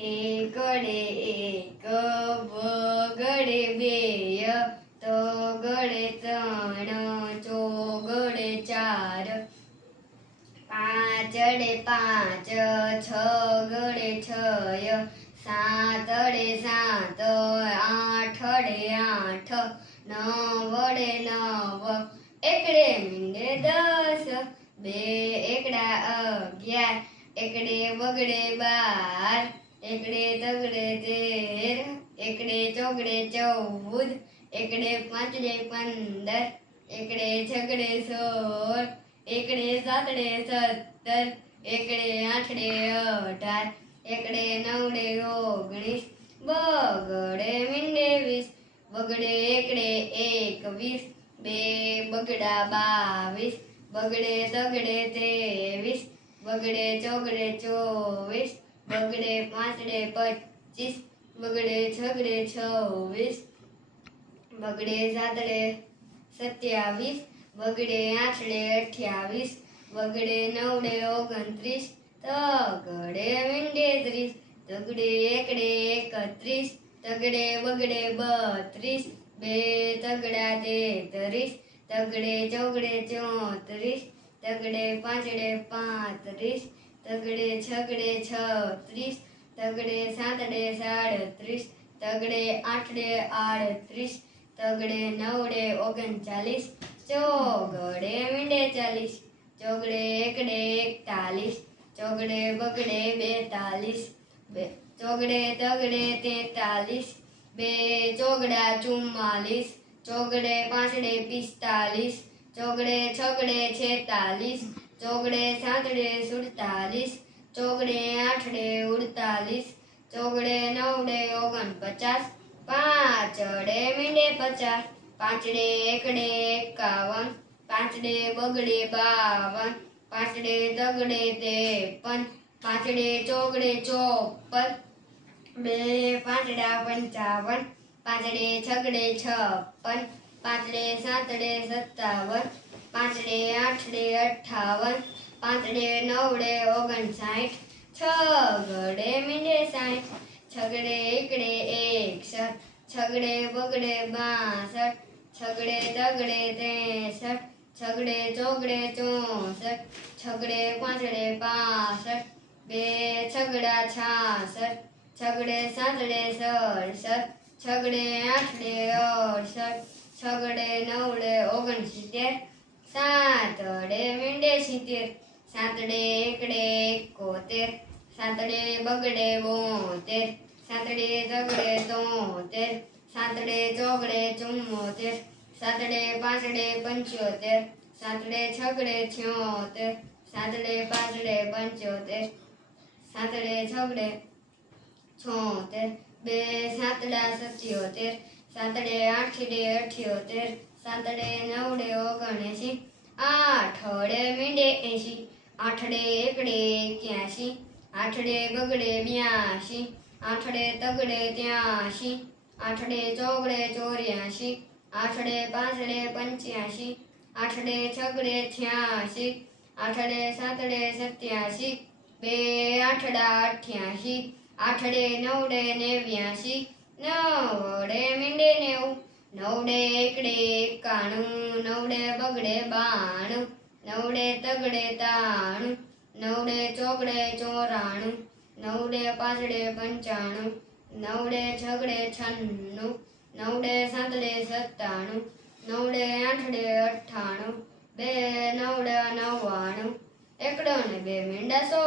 એકડે એક વગડે બે તગડે ત્રણ, ચોગડે ચાર. પાંચડે પાંચ, છગડે છય, સાતડે સાત, આઠડે આઠ, નવડે નવ. એકડે મીંડે દસ, બે એકડા અગિયાર, એકડે વગડે બાર. એકડે તગડે તેર, એકડે ચોગડે ચૌદ, એકડે પાંચડે પંદર, એકડે છગડે સોળ, એકડે સાતડે સત્તર, એકડે આઠડે અઢાર, એકડે નવડે ઓગણીસ, બગડે મીંડે વીસ, બગડે એકડે એકવીસ, બે બગડા બાવીસ, બગડે તગડે ત્રેવીસ, બગડે ચોગડે ચોવીસ બગડે પાંચડે પચીસ, બગડે છગડે છવ્વીસ, બગડે સાતડે સત્યાવીસ, બગડે આઠડે અઠ્યાવીસ, બગડે નવડે ઓગણત્રીસ, તગડે મીંડે ત્રીસ, તગડે એકડે એકત્રીસ, તગડે બગડે બત્રીસ, બે તગડા તેત્રીસ, તગડે ચોગડે ચોત્રીસ, તગડે પાંચડે પાંત્રીસ તગડે છગડે છત્રીસ, તગડે સાતડે સાડત્રીસ, તગડે આઠડે આડત્રીસ, તગડે નવડે ઓગણચાલીસ, ચોગડે મીંડે ચાલીસ, ચોગડે એકડે એકતાલીસ, ચોગડે બગડે બેતાલીસ, બે, ચોગડે તગડે તેતાલીસ, બે ચોગડા ચુમ્માલીસ, ચોગડે પાંચડે પિસ્તાલીસ, ચોગડે છગડે છેતાલીસ ચોગડે સાતડે સુડતાલીસ, ચોગડે આઠડે ઉડતાલીસ, ચોગડે નવડે ઓગણપચાસ, પાંચડે મીંડે પચાસ, પાંચડે એકડે એકાવન, પાંચડે બગડે બાવન, પાંચડે દગડે ત્રેપન, પાંચડે ચોગડે ચોપન, બે પાંચડા પંચાવન, પાંચડે છગડે છપ્પન, પાંચડે સાતડે સત્તાવન પાંચડે આઠડે અઠ્ઠાવન પાંચડે નવડે ઓગણસાઠ, છગડે મીંડે સાઠ, છગડે એકડે એકસઠ, છગડે બગડે બાસઠ, છગડે તગડે ત્રેસઠ, છગડે ચોગડે ચોસઠ, છગડે પાંચડે પાસઠ, બે છગડા છાસઠ, છગડે સાતડે સડસઠ, છગડે આઠડે અડસઠ, છગડે નવડે ઓગણસિત્તેર સાતડે મીંડે સિત્તેર, સાતડે એકડે એકોતેર, સાતડે બગડે બોતેર, સાતડે તગડે તોતેર, સાતડે ચોગડે ચુમ્મોતેર, સાતડે પાંચડે પંચોતેર, સાતડે છગડે છોતેર સાતડે પાંચડે પંચોતેર, સાતડે છગડે છોતેર, બે સાતડા સત્યોતેર સાતડે આઠડે અઠ્યોતેર સાતડે નવડે ઓગણએંસી આઠડે મીંડે એસી આઠડે એકડે એક્યાસી આઠડે બગડે બ્યાસી આઠડે તગડે ત્યાસી આઠડે ચોગડે ચોર્યાસી આઠડે પાંચડે પંચ્યાસી આઠડે છગડે છ્યાસી આઠડે સાતડે સત્યાસી બે આઠડા અઠ્યાસી આઠડે નવડે નેવ્યાસી નવડે મીંડે નેવું, નવડે એકડે એકાણું, નવડે બગડે બાણું, નવડે તગડે તાણું, નવડે ચોગડે ચોરાણું, નવડે પાંચડે પંચાણું, નવડે છગડે છન્નું, નવડે સાતડે સત્તાણું, નવડે આઠડે અઠ્ઠાણું, બે નવડે નવ્વાણું, એકડો ને બે મીંડા સો.